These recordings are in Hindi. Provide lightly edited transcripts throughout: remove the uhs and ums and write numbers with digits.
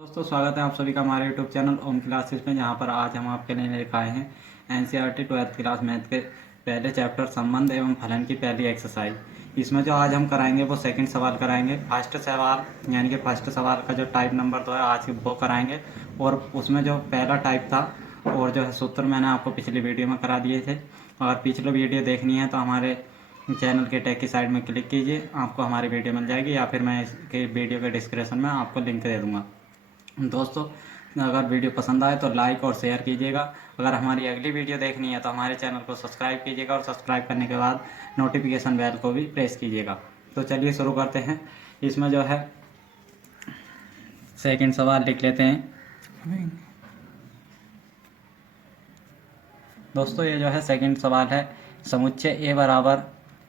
दोस्तों स्वागत है आप सभी का हमारे यूट्यूब चैनल ओम क्लासेस में, जहां पर आज हम आपके लिए लेकर आए हैं एनसीईआरटी 12th क्लास मैथ के पहले चैप्टर संबंध एवं फलन की पहली एक्सरसाइज। इसमें जो आज हम कराएंगे वो सेकंड सवाल कराएंगे। फर्स्ट सवाल यानी कि फर्स्ट सवाल का जो टाइप नंबर 2 है आज वो कराएंगे, और उसमें जो पहला टाइप था और जो है सूत्र मैंने आपको पिछली वीडियो में करा दिए थे। अगर पिछली वीडियो देखनी है तो हमारे चैनल के टैग की साइड में क्लिक कीजिए, आपको हमारी वीडियो मिल जाएगी, या फिर मैं इसके वीडियो के डिस्क्रिप्शन में आपको लिंक दे दूँगा। दोस्तों अगर वीडियो पसंद आए तो लाइक और शेयर कीजिएगा। अगर हमारी अगली वीडियो देखनी है तो हमारे चैनल को सब्सक्राइब कीजिएगा, और सब्सक्राइब करने के बाद नोटिफिकेशन बेल को भी प्रेस कीजिएगा। तो चलिए शुरू करते हैं। इसमें जो है सेकंड सवाल लिख लेते हैं। दोस्तों ये जो है सेकंड सवाल है, समुच्चय ए बराबर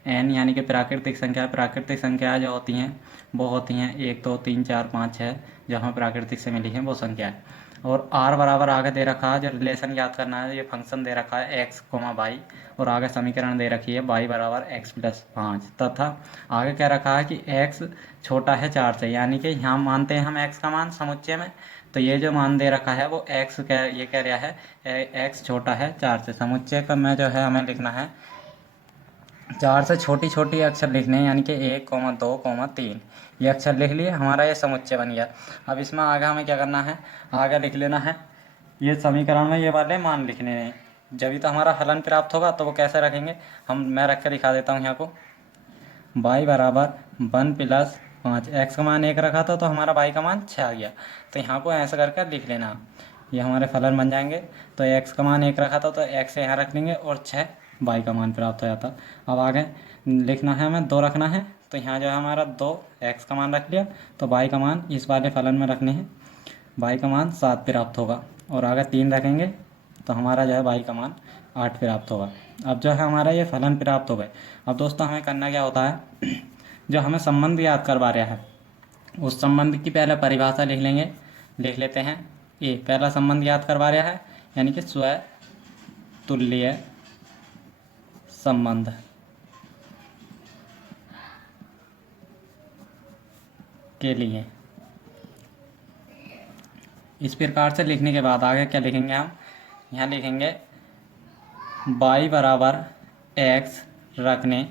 एन यानी कि प्राकृतिक संख्या जो होती हैं वो होती हैं 1 2 3 4 5 6, जो हमें प्राकृतिक से मिली हैं वो संख्या है। और आर बराबर आगे दे रखा है, जो रिलेशन याद करना है, ये फंक्शन दे रखा है एक्स कोमा वाई, और आगे समीकरण दे रखी है वाई बराबर एक्स प्लस 5, तथा आगे क्या रखा है कि एक्स छोटा है 4 से, यानी कि यहाँ मानते हैं हम एक्स का मान समुच्चय में, तो ये जो मान दे रखा है वो एक्स क्या ये कह रहा है एक्स छोटा है 4 से। समुच्चय का में जो है हमें लिखना है 4 से छोटी छोटी अक्षर लिखने हैं, यानी कि 1 2 3 ये अक्षर लिख लिए, हमारा ये समुच्चय बन गया। अब इसमें आगे हमें क्या करना है, आगे लिख लेना है ये समीकरण में ये वाले मान लिखने हैं, जब तो हमारा फलन प्राप्त होगा। तो वो कैसे रखेंगे मैं रख कर दिखा देता हूँ यहाँ को। y बराबर 1 प्लस 5, एक्स का मान 1 रखा था तो हमारा y का मान 6 आ गया, तो यहाँ को ऐसा करके लिख लेना, ये हमारे फलन बन जाएंगे। तो x का मान 1 रखा था तो x यहाँ रख लेंगे और 6 y का मान प्राप्त हो जाता। अब आगे लिखना है हमें 2 रखना है, तो यहाँ जो है हमारा 2 x का मान रख लिया, तो y का मान इस वाले फलन में रखने हैं, y का मान 7 प्राप्त होगा, और आगे 3 रखेंगे तो हमारा जो है y का मान 8 प्राप्त होगा। अब जो है हमारा ये फलन प्राप्त हो गए। अब दोस्तों हमें करना क्या होता है, जो हमें संबंध याद करवा रहा है उस संबंध की पहले परिभाषा लिख लेंगे। लिख लेते हैं ये पहला संबंध याद करवा रहा है, यानी कि स्वतुल्य संबंध। के लिए इस प्रकार से लिखने के बाद आगे क्या लिखेंगे हम, यहाँ लिखेंगे y बराबर x रखने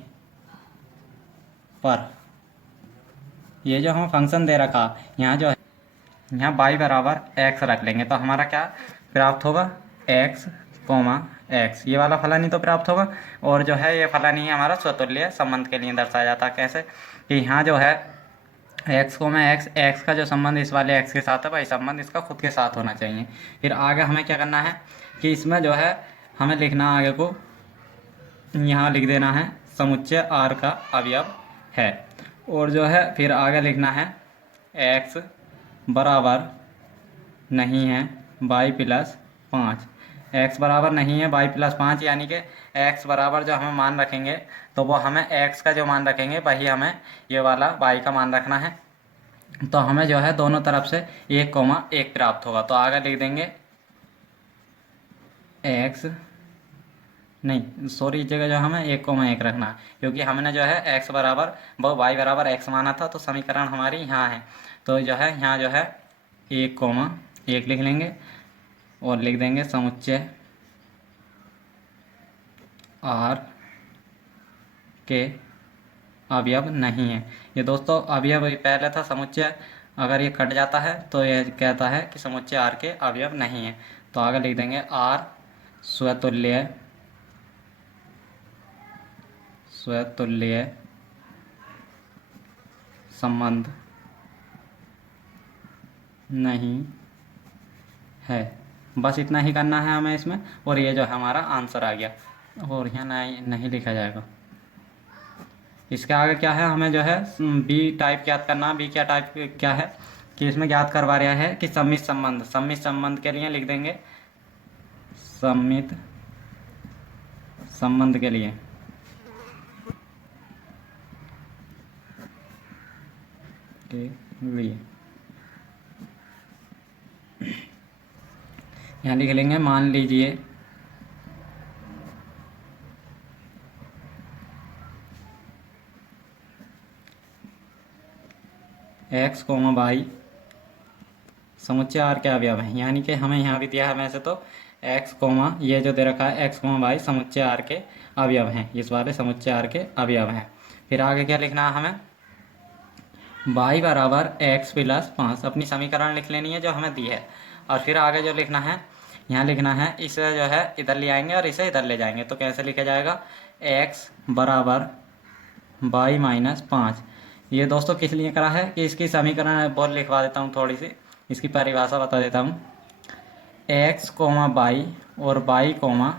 पर, ये जो हमें फंक्शन दे रखा यहाँ जो है यहाँ y बराबर x रख लेंगे, तो हमारा क्या प्राप्त होगा x कोमा x, ये वाला फलन ही तो प्राप्त होगा। और जो है ये फलन ही हमारा स्वतुल्य संबंध के लिए दर्शाया जाता है। कैसे कि यहाँ जो है x कोमा x का जो संबंध इस वाले x के साथ है, भाई संबंध इसका खुद के साथ होना चाहिए। फिर आगे हमें क्या करना है कि इसमें जो है हमें लिखना आगे को यहाँ लिख देना है समुच्चय R का अवयव है, और जो है फिर आगे लिखना है x बराबर नहीं है y प्लस 5, x बराबर नहीं है y प्लस 5, यानी कि x बराबर जो हमें मान रखेंगे तो वो हमें x का जो मान रखेंगे वही हमें ये वाला y का मान रखना है। तो हमें जो है दोनों तरफ से 1 प्राप्त होगा, तो आगे लिख देंगे x नहीं सॉरी, इस जगह जो हमें 1 रखना है, क्योंकि हमने जो है x बराबर वो y बराबर x माना था, तो समीकरण हमारी यहाँ है। तो जो है यहाँ जो है 1 लिख लेंगे और लिख देंगे समुच्चय R के अवयव नहीं है। ये दोस्तों अवयव पहले था समुच्चय, अगर ये कट जाता है तो ये कहता है कि समुच्चय R के अवयव नहीं है। तो आगे लिख देंगे R स्वतुल्य संबंध नहीं है। बस इतना ही करना है हमें इसमें, और ये जो हमारा आंसर आ गया, और यहाँ नहीं लिखा जाएगा। इसके आगे क्या है, हमें जो है बी टाइप याद करना। बी क्या टाइप क्या है कि इसमें याद करवा रहा है कि सम्मित संबंध के लिए लिख देंगे सम्मित संबंध के लिए यहाँ लिख लेंगे, मान लीजिए x, y समुच्चय आर के अवयव हैं, यानी कि हमें यहाँ भी दिया है वैसे तो एक्स कोमा ये जो दे रखा है एक्स कोमा वाई समुच्चय आर के अवयव हैं, इस वाले समुच्चय आर के अवयव हैं। फिर आगे क्या लिखना है हमें, y बराबर एक्स प्लस 5 अपनी समीकरण लिख लेनी है जो हमें दी है। और फिर आगे जो लिखना है, यहाँ लिखना है इसे जो है इधर ले आएंगे और इसे इधर ले जाएंगे, तो कैसे लिखा जाएगा, x बराबर y माइनस 5। ये दोस्तों किस लिए करा है कि इसकी समीकरण बोल लिखवा देता हूँ, थोड़ी सी इसकी परिभाषा बता देता हूँ। x कोमा y और y कोमा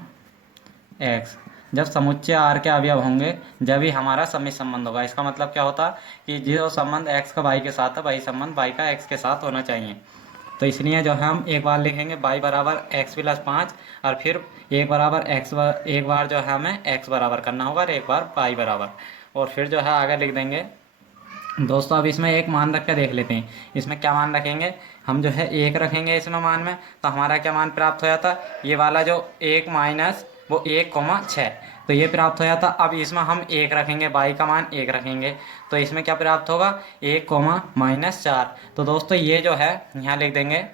x जब समुच्चय आर के अवयव होंगे जब ही हमारा सम्मिश्र संबंध होगा। इसका मतलब क्या होता कि जो संबंध x का y के साथ है वही संबंध y का x के साथ होना चाहिए। तो इसलिए जो है हम एक बार लिखेंगे y बराबर x प्लस 5 और फिर एक बार जो है हमें x बराबर करना होगा और एक बार y बराबर, और फिर जो है आगे लिख देंगे। दोस्तों अब इसमें एक मान रख कर देख लेते हैं, इसमें क्या मान रखेंगे, हम जो है एक रखेंगे इसमें मान में, तो हमारा क्या मान प्राप्त हो जाता, ये वाला जो 1 माइनस वो 1,6 तो ये प्राप्त हो जाता। अब इसमें हम एक रखेंगे, y का मान 1 रखेंगे, तो इसमें क्या प्राप्त होगा 1,-4। तो दोस्तों ये जो है यहाँ लिख देंगे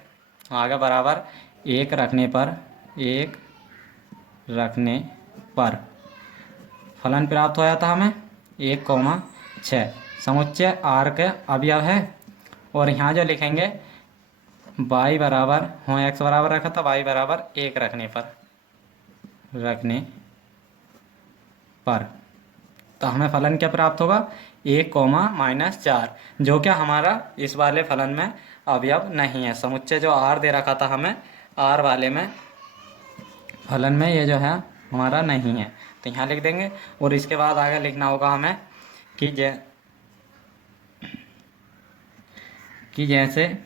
आगे बराबर 1 रखने पर फलन प्राप्त हो जाता हमें 1,6 समुच्चय आर के अवयव है। और यहाँ जो लिखेंगे y बराबर हो x बराबर रखा था, y बराबर 1 रखने पर तो हमें फलन क्या प्राप्त होगा 1,-4, जो क्या हमारा इस वाले फलन में अवयव नहीं है। समुच्चय जो r दे रखा था हमें r वाले में फलन में ये जो है हमारा नहीं है, तो यहाँ लिख देंगे। और इसके बाद आगे लिखना होगा हमें कि जैसे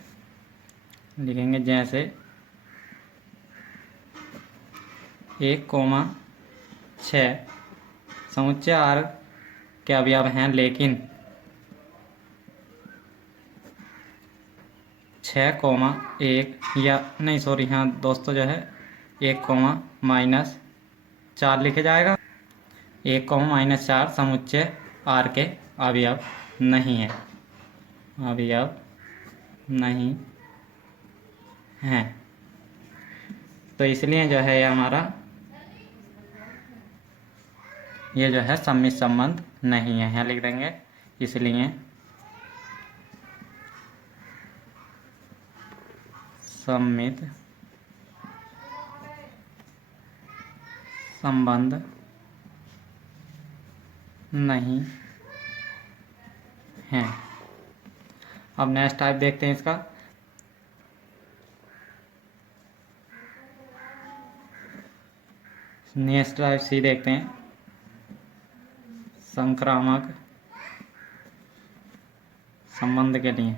लिखेंगे जैसे 1,6 समुच्चय आर के अवयव हैं, लेकिन 6,1 या नहीं सॉरी यहाँ दोस्तों जो है 1,-4 लिखे जाएगा। 1,-4 समुच्चय आर के अवयव नहीं है, तो इसलिए जो है ये हमारा ये जो है सम्मिश्र संबंध नहीं है, यहाँ लिख देंगे इसलिए सम्मिश्र संबंध नहीं है। अब नेक्स्ट टाइप देखते हैं इसका। नेक्स्ट टाइप सी देखते हैं, संक्रामक संबंध के लिए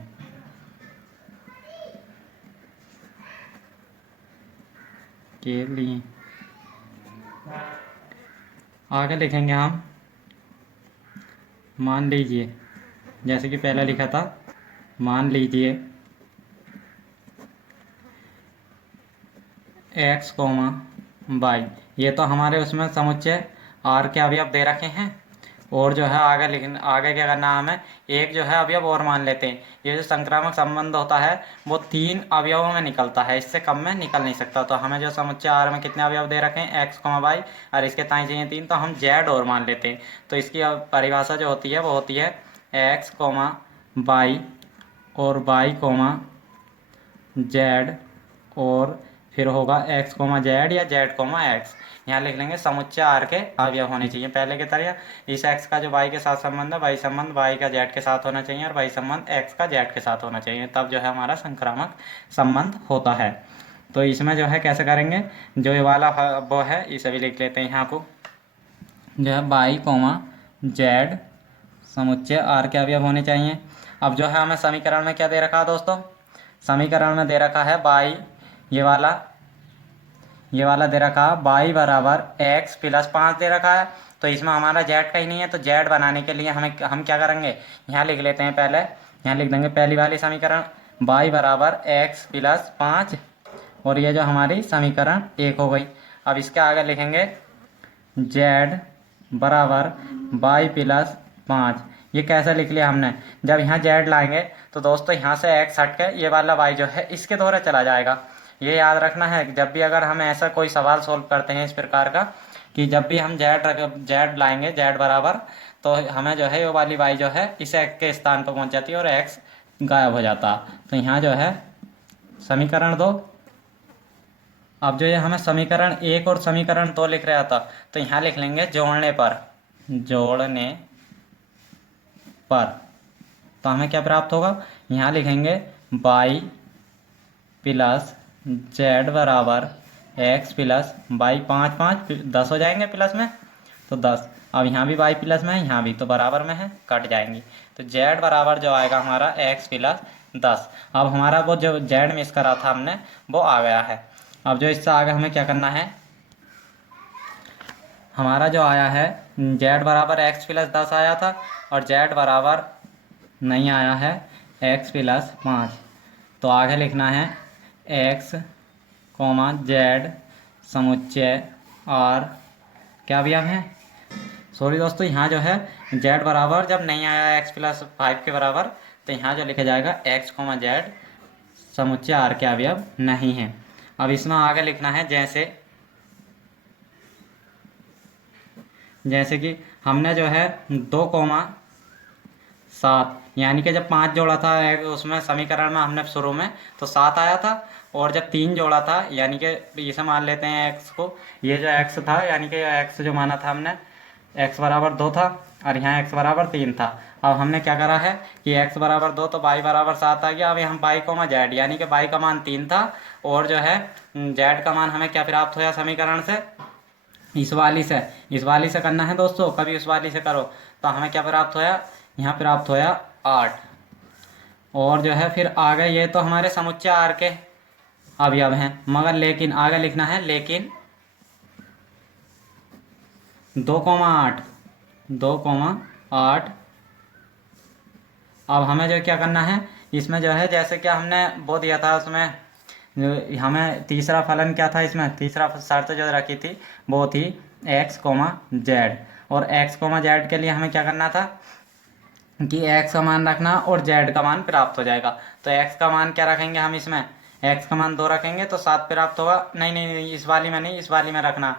आगे लिखेंगे हम, मान लीजिए जैसे कि पहले लिखा था, मान लीजिए x, y ये तो हमारे उसमें समुच्चय r के अवयव दे रखे हैं। और जो है आगे क्या करना है, हमें एक जो है अवयव और मान लेते हैं। ये जो संक्रामक संबंध होता है वो 3 अवयवों में निकलता है, इससे कम में निकल नहीं सकता। तो हमें जो समुच्चय आर में कितने अवयव दे रखे हैं x, y और इसके ताई चाहिए 3, तो हम z और मान लेते हैं। तो इसकी परिभाषा जो होती है वो होती है x, y और y, z और फिर होगा x, z या z, x। यहाँ लिख लेंगे समुच्चय आर के अवयव होने चाहिए पहले की तरह। इस x का जो y के साथ संबंध है y संबंध y का z के साथ होना चाहिए और y संबंध x का z के साथ होना चाहिए, तब जो है हमारा संक्रामक संबंध होता है। तो इसमें जो है कैसे करेंगे, जो ये वाला वो है इसे भी लिख लेते हैं यहाँ को, जो है y, z समुच्चय आर के अवयव होने चाहिए। अब जो है हमें समीकरण में क्या दे रखा है दोस्तों, समीकरण में दे रखा है y ये वाला दे रखा है y बराबर x प्लस 5 दे रखा है। तो इसमें हमारा z का ही नहीं है, तो z बनाने के लिए हम क्या करेंगे, यहाँ लिख लेते हैं पहले, यहाँ लिख देंगे पहली वाली समीकरण y बराबर x प्लस 5 और ये जो हमारी समीकरण 1 हो गई। अब इसके आगे लिखेंगे z बराबर y प्लस 5, ये कैसे लिख लिया हमने, जब यहाँ जेड लाएंगे तो दोस्तों यहाँ से एक्स हट के ये वाला वाई जो है इसके द्वारा चला जाएगा। ये याद रखना है कि जब भी अगर हम ऐसा कोई सवाल सोल्व करते हैं इस प्रकार का कि जब भी हम जेड लाएंगे जेड बराबर, तो हमें जो है वो वाली वाई जो है इस एक्स के स्थान पर पहुँच जाती है और एक्स गायब हो जाता। तो यहाँ जो है समीकरण 2, अब जो ये हमें समीकरण 1 और समीकरण 2 लिख रहा था, तो यहाँ लिख लेंगे जोड़ने पर, जोड़ने पर तो हमें क्या प्राप्त होगा, यहाँ लिखेंगे वाई प्लस जेड बराबर एक्स प्लस वाई, 5 5 10 हो जाएंगे प्लस में, तो 10। अब यहाँ भी वाई प्लस में है, यहाँ भी, तो बराबर में है, कट जाएंगी। तो जेड बराबर जो आएगा हमारा एक्स प्लस 10। अब हमारा वो जो जेड मिस करा था हमने वो आ गया है। अब जो इससे आगे हमें क्या करना है, हमारा जो आया है जेड बराबर एक्स प्लस 10 आया था और जेड बराबर नहीं आया है एक्स प्लस 5। तो आगे लिखना है एक्स कोमा जेड समुच्चय और क्या भी अब है, सॉरी दोस्तों, यहाँ जो है जेड बराबर जब नहीं आया एक्स प्लस 5 के बराबर, तो यहाँ जो लिखा जाएगा एक्स कोमा जेड समुच्चय आर के अवयव नहीं है। अब इसमें आगे लिखना है जैसे कि हमने जो है 2,7 यानी कि जब 5 जोड़ा था उसमें समीकरण में हमने शुरू में तो 7 आया था, और जब 3 जोड़ा था यानी कि इसे मान लेते हैं एक्स को, ये जो एक्स था यानी कि एक्स जो माना था हमने एक्स बराबर 2 था और यहाँ एक्स बराबर 3 था। अब हमने क्या करा है कि एक्स बराबर 2 तो वाई बराबर 7 आ गया। अब यहाँ वाई कोमा जेड यानी कि वाई का मान 3 था और जो है जेड का मान हमें क्या प्राप्त होया समीकरण से, इस वाली से करना है दोस्तों, कभी उस वाली से करो। तो हमें क्या प्राप्त होया, यहाँ प्राप्त होया 8। और जो है फिर आगे ये तो हमारे समुच्चय आर के अवयव हैं, मगर लेकिन आगे लिखना है लेकिन 2,8 2,8। अब हमें जो क्या करना है इसमें जो है, जैसे कि हमने वो दिया था उसमें हमें तीसरा फलन क्या था, इसमें तीसरा शर्त जो रखी थी वो थी एक्स कोमा जेड, और एक्स कोमा जेड के लिए हमें क्या करना था कि एक्स का मान रखना और जेड का मान प्राप्त हो जाएगा। तो एक्स का मान क्या रखेंगे हम, इसमें एक्स का मान 2 रखेंगे तो 7 प्राप्त होगा। नहीं नहीं नहीं, इस वाली में नहीं, इस वाली में रखना,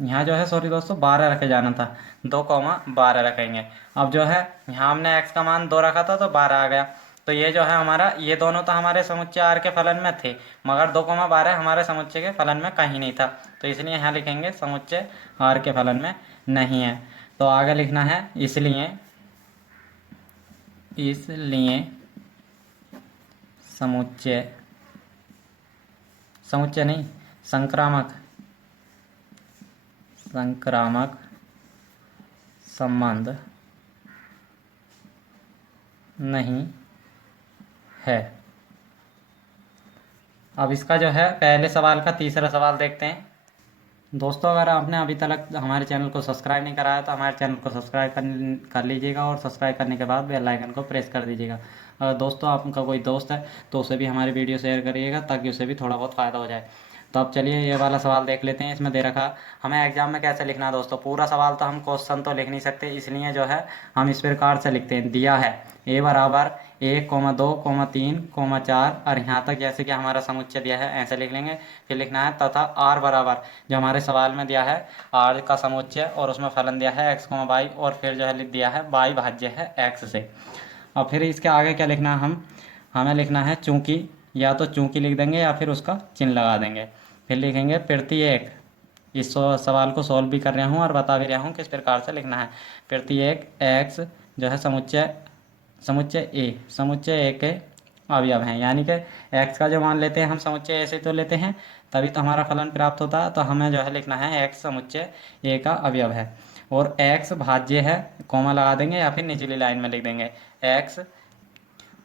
यहाँ जो है सॉरी दोस्तों 12 रखे जाना था, 2,12 रखेंगे। अब जो है यहाँ हमने x का मान 2 रखा था तो 12 आ गया। तो ये जो है हमारा, ये दोनों तो हमारे समुच्चय आर के फलन में थे, मगर 2,12 हमारे समुच्चय के फलन में कहीं नहीं था, तो इसलिए यहाँ लिखेंगे समुच्चय आर के फलन में नहीं है। तो आगे लिखना है इसलिए समुच्चय नहीं, संक्रामक संबंध नहीं है। अब इसका जो है पहले सवाल का तीसरा सवाल देखते हैं। दोस्तों अगर आपने अभी तक हमारे चैनल को सब्सक्राइब नहीं कराया तो हमारे चैनल को सब्सक्राइब कर लीजिएगा, और सब्सक्राइब करने के बाद बेल आइकन को प्रेस कर दीजिएगा। अगर दोस्तों आपका कोई दोस्त है तो उसे भी हमारी वीडियो शेयर करिएगा ताकि उसे भी थोड़ा बहुत फ़ायदा हो जाए। तो अब चलिए ये वाला सवाल देख लेते हैं। इसमें दे रखा हमें एग्जाम में कैसे लिखना है दोस्तों, पूरा सवाल तो हम क्वेश्चन तो लिख नहीं सकते, इसलिए जो है हम इस प्रकार से लिखते हैं। दिया है a बराबर 1,2,3,4 और यहाँ तक जैसे कि हमारा समुच्चय दिया है ऐसे लिख लेंगे। फिर लिखना है तथा r बराबर जो हमारे सवाल में दिया है r का समुच्चय और उसमें फलन दिया है x, y और फिर जो है लिख दिया है y भाज्य है x से। और फिर इसके आगे क्या लिखना है, हमें लिखना है चूंकि, या तो चूंकि लिख देंगे या फिर उसका चिन्ह लगा देंगे। फिर लिखेंगे प्रति एक, इस सवाल को सॉल्व भी कर रहा हूँ और बता भी रहा हूँ किस प्रकार से लिखना है। प्रति एक x जो है समुच्चय ए के अवयव हैं, यानी कि x का जो मान लेते हैं हम समुच्चय ए से तो लेते हैं तभी तो हमारा फलन प्राप्त होता है। तो हमें जो है लिखना है x समुच्चय ए का अवयव है और x भाज्य है, कॉमा लगा देंगे या फिर निचली लाइन में लिख देंगे x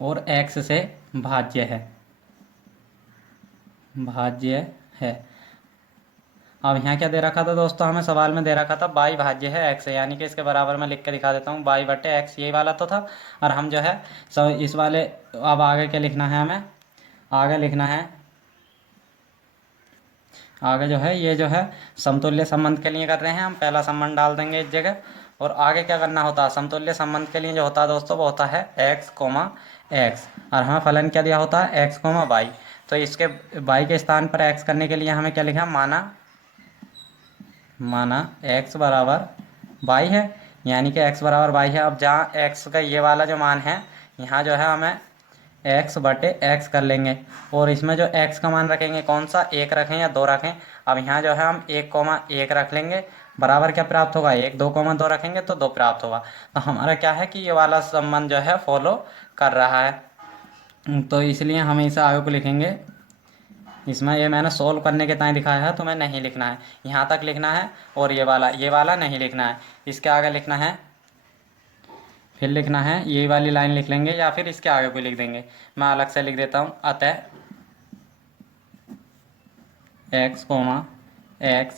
और x से भाज्य है। अब यहाँ क्या दे रखा था दोस्तों, हमें सवाल में दे रखा था y भाज्य है x, यानी कि इसके बराबर मैं लिख के दिखा देता हूँ y बटे x, यही वाला तो था। और हम जो है सब इस वाले, अब आगे क्या लिखना है, हमें आगे लिखना है, आगे जो है ये जो है समतुल्य संबंध के लिए कर रहे हैं हम, पहला संबंध डाल देंगे इस जगह और आगे क्या करना होता है, समतुल्य संबंध के लिए जो होता है दोस्तों वो होता है x, x, और हमें फलन क्या दिया होता है x, y। तो इसके y के स्थान पर x करने के लिए हमें क्या लिखा, माना x बराबर y है, यानी कि x बराबर y है। अब जहाँ x का ये वाला जो मान है, यहाँ जो है हमें x बटे x कर लेंगे, और इसमें जो x का मान रखेंगे कौन सा, 1 रखें या 2 रखें। अब यहाँ जो है हम 1, 1 रख लेंगे, बराबर क्या प्राप्त होगा, 1, 2, 2 रखेंगे तो 2 प्राप्त होगा। तो हमारा क्या है कि ये वाला संबंध जो है फॉलो कर रहा है। तो इसलिए हम इसे आगे को लिखेंगे। इसमें ये मैंने सोल्व करने के टाइम दिखाया है, तो मैं नहीं लिखना है, यहाँ तक लिखना है, और ये वाला नहीं लिखना है, इसके आगे लिखना है, फिर लिखना है ये वाली लाइन लिख लेंगे या फिर इसके आगे को लिख देंगे। मैं अलग से लिख देता हूँ, अतः x, x,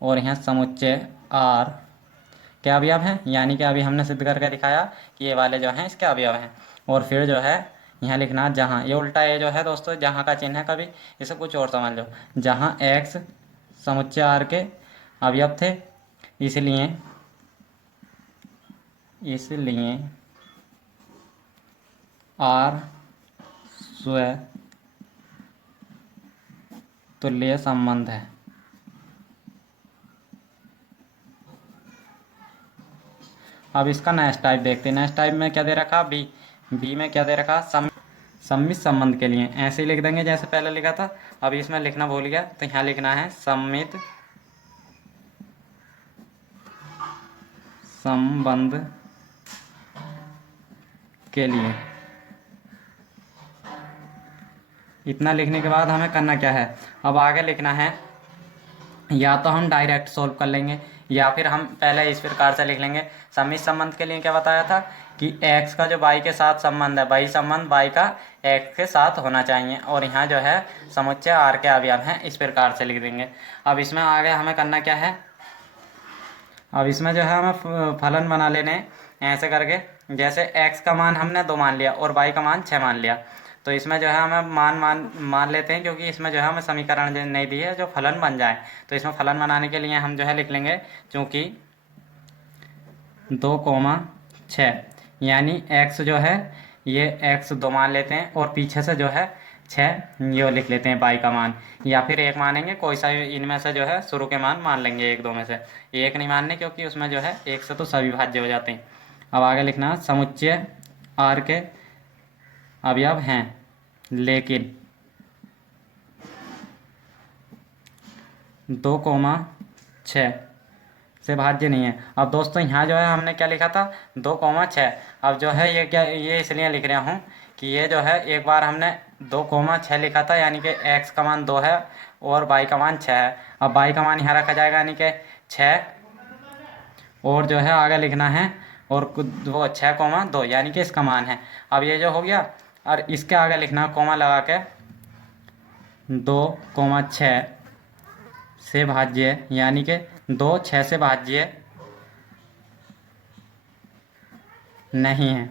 और यहाँ समुच्चय r क्या अवयव हैं, यानी कि अभी हमने सिद्ध करके दिखाया कि ये वाले जो हैं इसके अवयव हैं। और फिर जो है यहाँ लिखना, जहाँ ये उल्टा ये जो है दोस्तों, जहाँ का चिन्ह है, कभी इसे कुछ और समझ लो, जहाँ x समुच्चय r के अवयव थे, इसलिए r स्वतुल्य संबंध है। अब इसका नेक्स्ट टाइप देखते हैं। नेक्स्ट टाइप में क्या दे रखा, बी में क्या दे रखा, सममित संबंध के लिए ऐसे ही लिख देंगे जैसे पहले लिखा था। अब इसमें लिखना भूल गया, तो यहाँ लिखना है सममित संबंध के लिए। इतना लिखने के बाद हमें करना क्या है, अब आगे लिखना है, या तो हम डायरेक्ट सोल्व कर लेंगे या फिर हम पहले इस प्रकार से लिख लेंगे। सममित संबंध के लिए क्या बताया था कि x का जो y के साथ संबंध है, वही संबंध y का x के साथ होना चाहिए, और यहाँ जो है समुच्चय r के अवयव हैं, इस प्रकार से लिख देंगे। अब इसमें आगे हमें करना क्या है, अब इसमें जो है हमें फलन बना लेने ऐसे करके, जैसे x का मान हमने 2 मान लिया और y का मान 6 मान लिया। तो इसमें जो है हमें मान लेते हैं, क्योंकि इसमें जो है हमें समीकरण नहीं दी है जो फलन बन जाए। तो इसमें फलन बनाने के लिए हम जो है लिख लेंगे, चूँकि 2, 6, यानी x जो है ये x 2 मान लेते हैं, और पीछे से जो है 6 ये लिख लेते हैं y का मान, या फिर 1 मानेंगे, कोई सा इनमें से जो है शुरू के मान मान लेंगे, 1, 2 में से 1 नहीं मानने, क्योंकि उसमें जो है 1 से तो सभी भाज्य हो जाते हैं। अब आगे लिखना, समुच्चय r के अवयव हैं, लेकिन 2, 6 से भाज्य नहीं है। अब दोस्तों यहाँ जो है हमने क्या लिखा था, 2, 6। अब जो है ये इसलिए लिख रहा हूँ कि ये जो है एक बार हमने 2, 6 लिखा था, यानी कि x का मान 2 है और y का मान 6 है। अब y का मान यहाँ रखा जाएगा, यानी कि 6, और जो है आगे लिखना है, और वो 6, 2 यानी कि इसका मान है। अब ये जो हो गया, और इसके आगे लिखना कोमा लगा के 2, 6 से भाज्य, यानी कि 2, 6 से भाज्य नहीं है।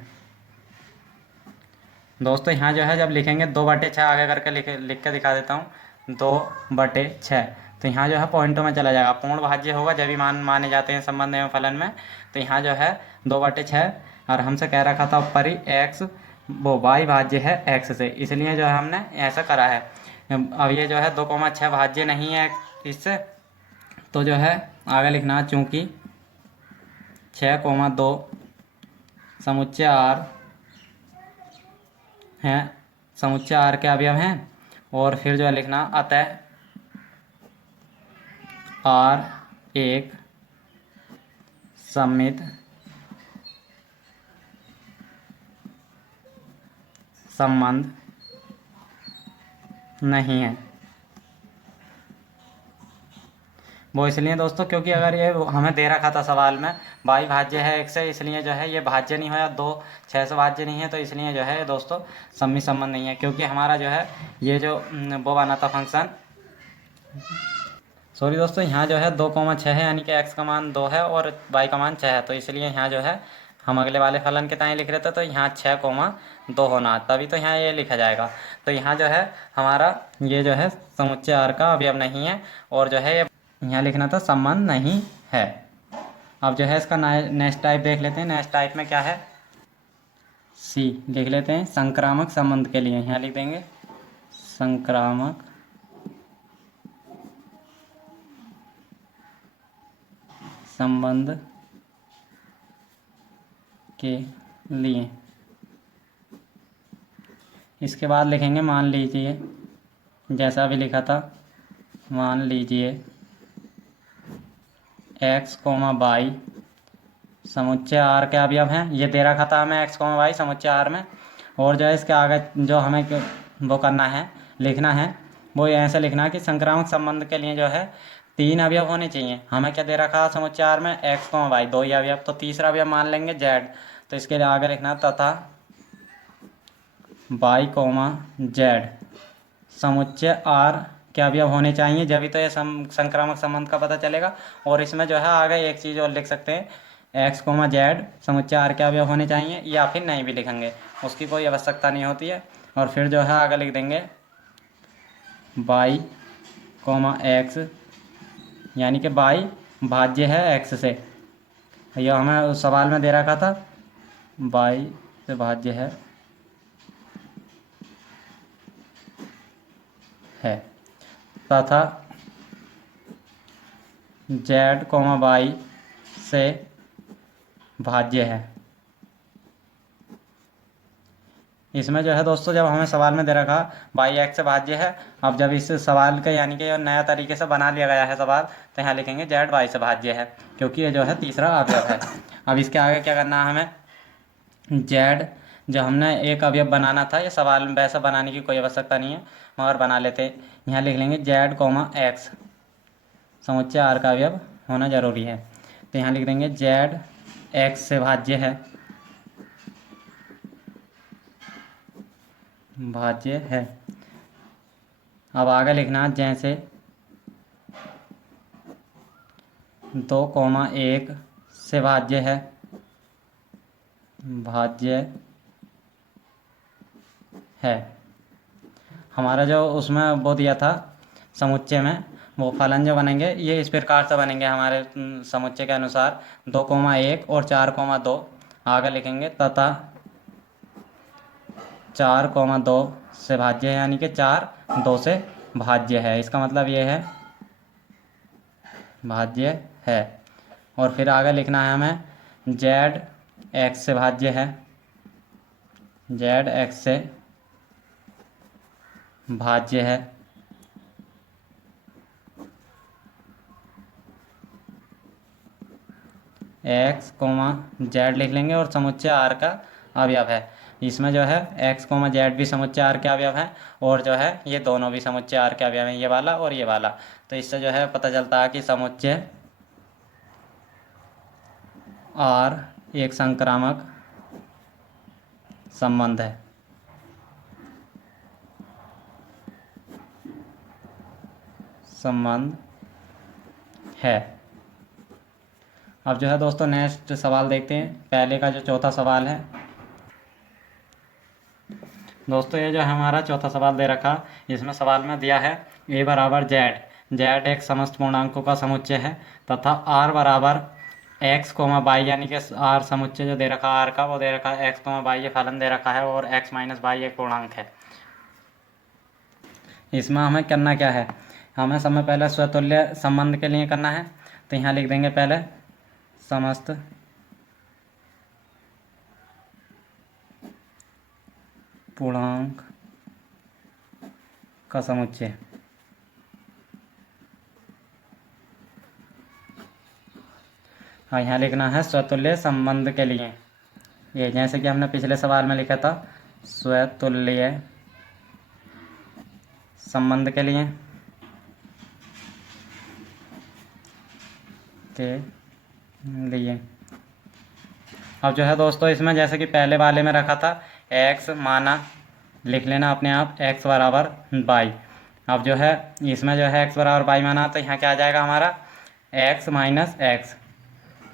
दोस्तों यहाँ जो है जब लिखेंगे 2/6 आगे करके लिख के दिखा देता हूँ, 2/6, तो यहाँ जो है पॉइंटों में चला जाएगा, पूर्ण भाज्य होगा जब भी मान माने जाते हैं संबंध एवं फलन में। तो यहाँ जो है 2/6, और हमसे कह रखा था ऊपर ही x वो y भाज्य है x से, इसलिए जो है हमने ऐसा करा है। अब ये जो है 2, 6 भाज्य नहीं है इससे, तो जो है आगे लिखना, चूँकि 6, 2 समुच्चय r हैं, समुच्चय r के अवयव हैं, और फिर जो है लिखना, अतः r एक सममित संबंध नहीं है। वो इसलिए दोस्तों, क्योंकि अगर ये हमें दे रखा था सवाल में y भाज्य है x से, इसलिए जो है ये भाज्य नहीं होया, 2, 6 से भाज्य नहीं है, तो इसलिए जो है ये दोस्तों सममित संबंध नहीं है। क्योंकि हमारा जो है ये जो वो बना था फंक्शन, सॉरी दोस्तों, यहाँ जो है 2, 6 है, यानी कि x का मान 2 है और y का मान 6 है, तो इसलिए यहाँ जो है हम अगले वाले फलन के ताई लिख रहे थे, तो यहाँ 6, 2 होना, तभी तो यहाँ ये लिखा जाएगा। तो यहाँ जो है हमारा ये जो है समुच्चय r का अवयव नहीं है, और जो है ये यहाँ लिखना था संबंध नहीं है। अब जो है इसका नेक्स्ट टाइप देख लेते हैं। नेक्स्ट टाइप में क्या है, सी लिख लेते हैं। संक्रामक संबंध के लिए यहाँ लिख देंगे संक्रामक संबंध के लिए। इसके बाद लिखेंगे मान लीजिए, जैसा अभी लिखा था, मान लीजिए x, y समुच्चय आर के अवयव हैं। ये दे रखा था हमें x, y समुच्चय आर में। और जो है इसके आगे जो हमें वो करना है, लिखना है, वो ऐसे लिखना है कि संक्रामक संबंध के लिए जो है 3 अवयव होने चाहिए। हमें क्या दे रखा है समुच्चय आर में, x, y 2 ही अवयव, तो तीसरा अवयव मान लेंगे z। तो इसके लिए आगे लिखना तथा y, z समुच्चय आर के अवयव होने चाहिए, जब भी तो ये संक्रामक संबंध का पता चलेगा। और इसमें जो है आगे एक चीज़ और लिख सकते हैं, x, z समुच्चय आर के अवयव होने चाहिए, या फिर नहीं भी लिखेंगे, उसकी कोई आवश्यकता नहीं होती है। और फिर जो है आगे लिख देंगे y, x यानी कि y भाज्य है x से। यह हमें उस सवाल में दे रखा था, y से भाज्य है तथा z, y से भाज्य है। इसमें जो है दोस्तों, जब हमें सवाल में दे रखा y x से भाज्य है, अब जब इस सवाल का यानी कि नया तरीके से बना लिया गया है सवाल, तो यहाँ लिखेंगे z y से भाज्य है, क्योंकि ये जो है तीसरा अवयव है। अब इसके आगे क्या करना है हमें, z जो हमने एक अवयव बनाना था, ये सवाल में वैसा बनाने की कोई आवश्यकता नहीं है, मगर बना लेते हैं। यहाँ लिख लेंगे z, x समुच्चय आर का अवयव होना जरूरी है। तो यहाँ लिख देंगे z x से भाज्य है, भाज्य है। अब आगे लिखना जैसे 2, 1 से भाज्य है, भाज्य है। हमारा जो उसमें वो दिया था समुच्चय में, वो फलन जो बनेंगे ये इस प्रकार से बनेंगे हमारे समुच्चय के अनुसार, 2, 1 और 4, 2 आगे लिखेंगे तथा 4, 2 से भाज्य है, यानी कि 4 2 से भाज्य है। इसका मतलब ये है भाज्य है। और फिर आगे लिखना है हमें z x से भाज्य है, z x से भाज्य है। x, z लिख लेंगे और समुच्चय आर का अवयव है। इसमें जो है x, z भी समुच्चय आर के अवयव है, और जो है ये दोनों भी समुच्चय आर के अवयव हैं, ये वाला और ये वाला। तो इससे जो है पता चलता है कि समुच्चय आर एक संक्रामक संबंध है। संबंध है। अब जो है दोस्तों नेक्स्ट सवाल देखते हैं, पहले का जो चौथा सवाल है। दोस्तों ये जो हमारा चौथा सवाल दे रखा, इसमें सवाल में दिया है a बराबर z एक समस्त पूर्णांकों का समुच्चय है तथा r बराबर x, y यानी कि r समुच्चय जो दे रखा r का, वो दे रखा है x, y ये फलन दे रखा है, और x माइनस y एक पूर्णांक है। इसमें हमें करना क्या है, हमें समय पहले स्वतुल्य संबंध के लिए करना है। तो यहाँ लिख देंगे पहले समस्त पूर्णांक का समुच्चय। हाँ, यहाँ लिखना है स्वतुल्य संबंध के लिए, ये जैसे कि हमने पिछले सवाल में लिखा था स्वतुल्य संबंध के लिए अब जो है दोस्तों इसमें जैसे कि पहले वाले में रखा था x माना, लिख लेना अपने आप x बराबर y। अब जो है इसमें जो है x बराबर y माना, तो यहाँ क्या आ जाएगा हमारा x माइनस एक्स।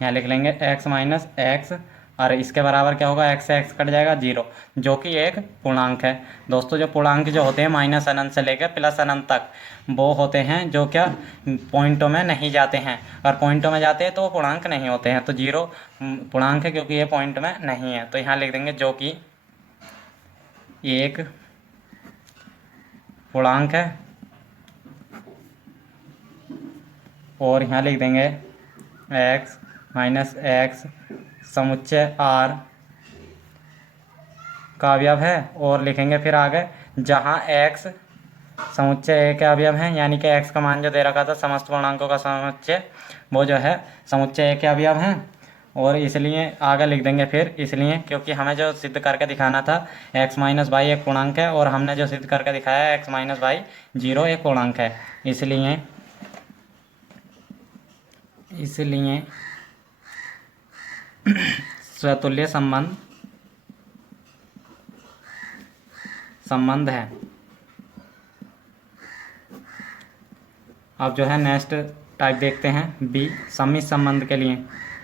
यहाँ लिख लेंगे x माइनस एक्स और इसके बराबर क्या होगा, x से x कट जाएगा 0, जो कि एक पूर्णांक है। दोस्तों जो पूर्णांक जो होते हैं माइनस अनंत से लेकर प्लस अनंत तक, वो होते हैं जो क्या पॉइंटों में नहीं जाते हैं, और पॉइंटों में जाते हैं तो वो पूर्णांक नहीं होते हैं। तो 0 पूर्णांक है क्योंकि ये पॉइंट में नहीं है, तो यहाँ लिख देंगे जो कि एक पूर्णांक है, और यहाँ लिख देंगे x माइनस x समुच्चय r का अवयव है, और लिखेंगे फिर आगे जहाँ x समुच्चय a के अवयव हैं, यानी कि x का मान जो दे रखा था समस्त पूर्णांकों का समुच्चय, वो जो है समुच्चय a के अवयव हैं। और इसलिए आगे लिख देंगे फिर, इसलिए क्योंकि हमें जो सिद्ध करके दिखाना था x माइनस वाई एक पूर्णांक है, और हमने जो सिद्ध करके दिखाया है x माइनस वाई 0 एक पूर्णांक है। इसलिए स्वतुल्य संबंध है। अब जो है नेक्स्ट टाइप देखते हैं बी, सम्मित संबंध के लिए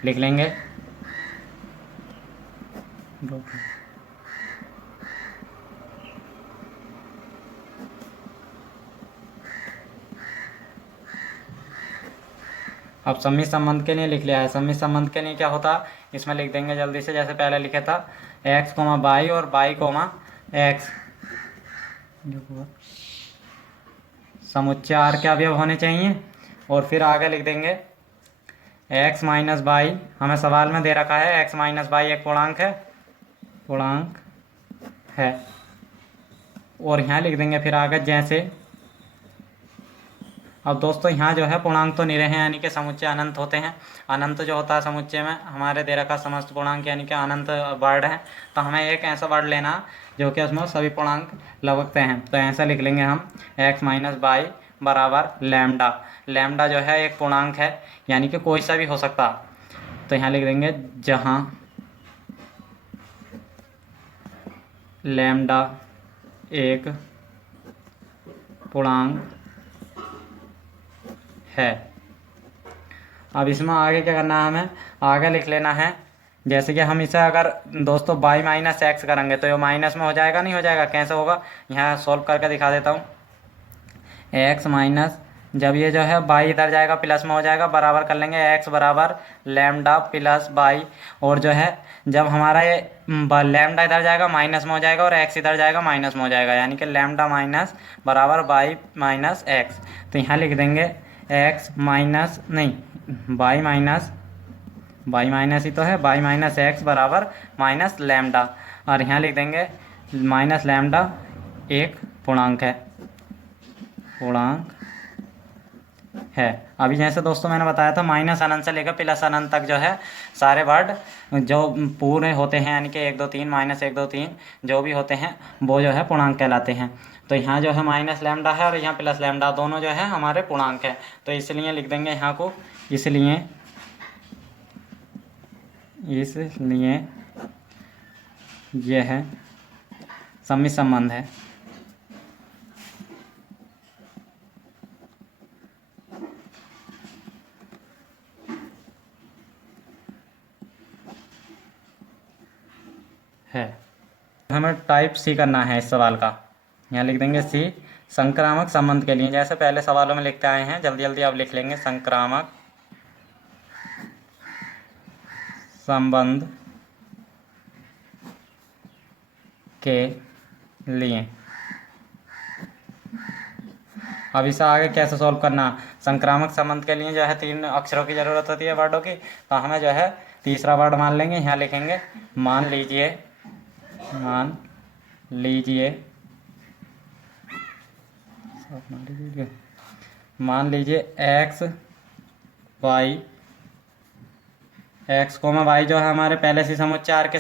लिख लेंगे अब सम्मित संबंध के लिए लिख लिया है। सम्मित संबंध के लिए क्या होता, इसमें लिख देंगे जल्दी से, जैसे पहले लिखे था x, y और y, x समुच्चय r के अवयव होने चाहिए। और फिर आगे लिख देंगे x माइनस वाई, हमें सवाल में दे रखा है x माइनस वाई एक पूर्णांक है। और यहाँ लिख देंगे फिर आगे जैसे, अब दोस्तों यहाँ जो है पूर्णांक तो नहीं रहे हैं, यानी कि समुच्चय अनंत होते हैं। अनंत जो होता है समुच्चय में हमारे दे रखा समस्त पूर्णांक यानी कि अनंत वर्ड है, तो हमें एक ऐसा वर्ड लेना जो कि उसमें सभी पूर्णांक लगते हैं। तो ऐसा लिख लेंगे हम x माइनस वाई बराबर लैम्डा। लैम्डा जो है एक पूर्णांक है, यानी कि कोई सा भी हो सकता। तो यहाँ लिख देंगे जहाँ लैम्डा एक पूर्णांक है। अब इसमें आगे क्या करना है, हमें आगे लिख लेना है, जैसे कि हम इसे अगर दोस्तों y माइनस एक्स करेंगे तो ये माइनस में हो जाएगा, नहीं हो जाएगा, कैसे होगा, यहाँ सॉल्व करके दिखा देता हूँ। x माइनस, जब ये जो है y इधर जाएगा प्लस में हो जाएगा, बराबर कर लेंगे x बराबर लैम्डा प्लस y, और जो है जब हमारा ये लैम्डा इधर जाएगा माइनस में हो जाएगा, और x इधर जाएगा माइनस में हो जाएगा, यानी कि लैम्डा माइनस बराबर y माइनस एक्स। तो यहाँ लिख देंगे x माइनस नहीं y माइनस ही तो है, y माइनस एक्स बराबर माइनस लैम्डा, और यहाँ लिख देंगे माइनस लैम्डा एक पूर्णांक है। अभी जैसे दोस्तों मैंने बताया था माइनस अनंत से लेकर प्लस अनंत तक जो है सारे वर्ड जो पूरे होते हैं, यानी कि 1 2 3 माइनस 1 2 3 जो भी होते हैं वो जो है पूर्णांक कहलाते हैं। तो यहाँ जो है माइनस लैम्डा है और यहाँ प्लस लैम्डा, दोनों जो है हमारे पूर्णांक है, तो इसलिए लिख देंगे यहाँ को, इसलिए यह है सम्मित संबंध है। हमें टाइप सी करना है इस सवाल का, यहाँ लिख देंगे सी, संक्रामक संबंध के लिए, जैसे पहले सवालों में लिखते आए हैं, जल्दी जल्दी आप लिख लेंगे संक्रामक संबंध के लिए। अब इसे आगे कैसे सॉल्व करना, संक्रामक संबंध के लिए जो है 3 अक्षरों की ज़रूरत होती है वर्डों की, तो हमें जो है तीसरा वर्ड मान लेंगे, यहाँ लिखेंगे मान लीजिए एक्स कोमा वाई जो है हमारे पहले से समुच्चय आर के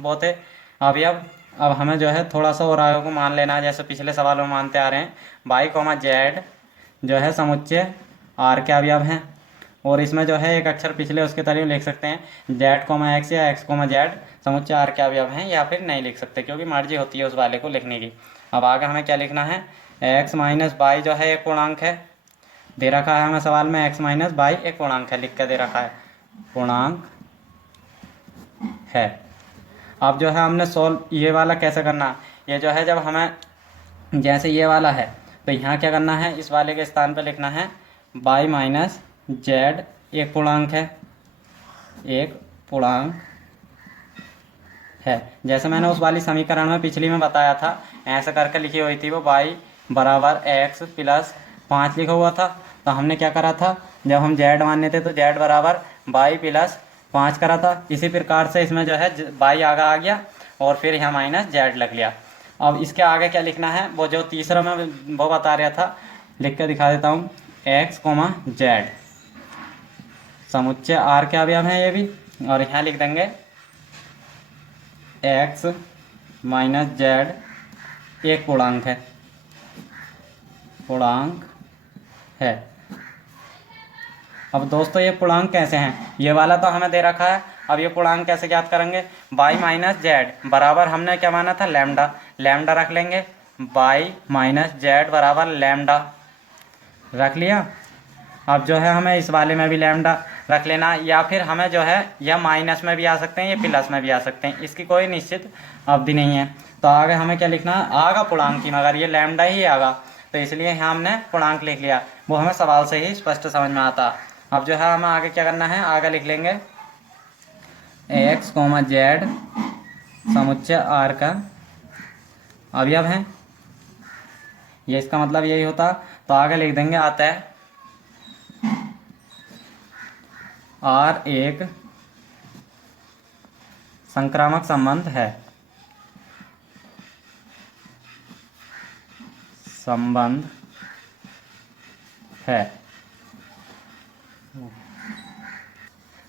वो थे अवयव। अब हमें जो है थोड़ा सा और आगे को मान लेना है, जैसे पिछले सवालों में मानते आ रहे हैं। वाई कोमा जेड जो है समुच्चय आर के अवयव हैं, और इसमें जो है एक अक्षर पिछले उसके तरह लिख सकते हैं जेड कोमा एक्स या एक्स कोमा जेड समुच्चय आर के अवयव हैं, या फिर नहीं लिख सकते क्योंकि मर्जी होती है उस वाले को लिखने की। अब आगे हमें क्या लिखना है, एक्स माइनस वाई जो है एक पूर्णांक है, दे रखा है हमें सवाल में एक्स माइनस वाई एक पूर्णांक है, लिख कर दे रखा है पूर्णांक है। अब जो है हमने सोल्व ये वाला कैसे करना, ये जो है जब हमें जैसे ये वाला है तो यहाँ क्या करना है, इस वाले के स्थान पे लिखना है y माइनस जेड, एक पूर्णांक है, एक पूर्णांक है। जैसे मैंने उस वाली समीकरण में पिछली में बताया था, ऐसे करके लिखी हुई थी वो y बराबर x प्लस 5 लिखा हुआ था। तो हमने क्या करा था, जब हम z मानने थे तो z बराबर y प्लस 5 करा था। इसी प्रकार से इसमें जो है y आगे आ गया और फिर यहाँ माइनस जेड लग लिया। अब इसके आगे क्या लिखना है, वो जो तीसरा में वो बता रहा था, लिख कर दिखा देता हूँ, x, z समुच्चय R के अवयव हैं ये भी, और यहाँ लिख देंगे x माइनस जेड एक पूर्णांक है, पूर्णांक है। अब दोस्तों ये पूर्णांक कैसे हैं, ये वाला तो हमें दे रखा है। अब ये पूर्णांक कैसे ज्ञात करेंगे, y माइनस जेड बराबर हमने क्या माना था, लैम्डा, लैम्डा रख लेंगे, y माइनस जेड बराबर लैम्डा रख लिया। अब जो है हमें इस वाले में भी लैम्डा रख लेना, या फिर हमें जो है यह माइनस में भी आ सकते हैं, ये प्लस में भी आ सकते हैं, इसकी कोई निश्चित अवधि नहीं है। तो आगे हमें क्या लिखना आगा पूर्णांक की, मगर ये लैम्डा ही आगा, तो इसलिए यहाँ हमने पूर्णांक लिख लिया, वो हमें सवाल से ही स्पष्ट समझ में आता। अब जो है हमें आगे क्या करना है, आगे लिख लेंगे x, z समुच्चय R का अवयव है, ये इसका मतलब यही होता। तो आगे लिख देंगे अतः R एक संक्रामक संबंध है, संबंध है।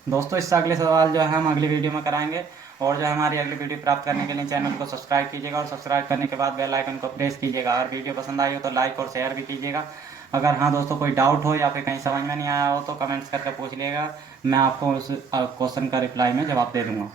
दोस्तों इससे अगले सवाल जो है हम अगली वीडियो में कराएंगे, और जो है हमारी अगली वीडियो प्राप्त करने के लिए चैनल को सब्सक्राइब कीजिएगा, और सब्सक्राइब करने के बाद बेल आइकन को प्रेस कीजिएगा। अगर वीडियो पसंद आई हो तो लाइक और शेयर भी कीजिएगा। अगर हाँ दोस्तों कोई डाउट हो या फिर कहीं समझ में नहीं आया हो तो कमेंट्स करके पूछ लीजिएगा, मैं आपको उस क्वेश्चन का रिप्लाई में जवाब दे दूँगा।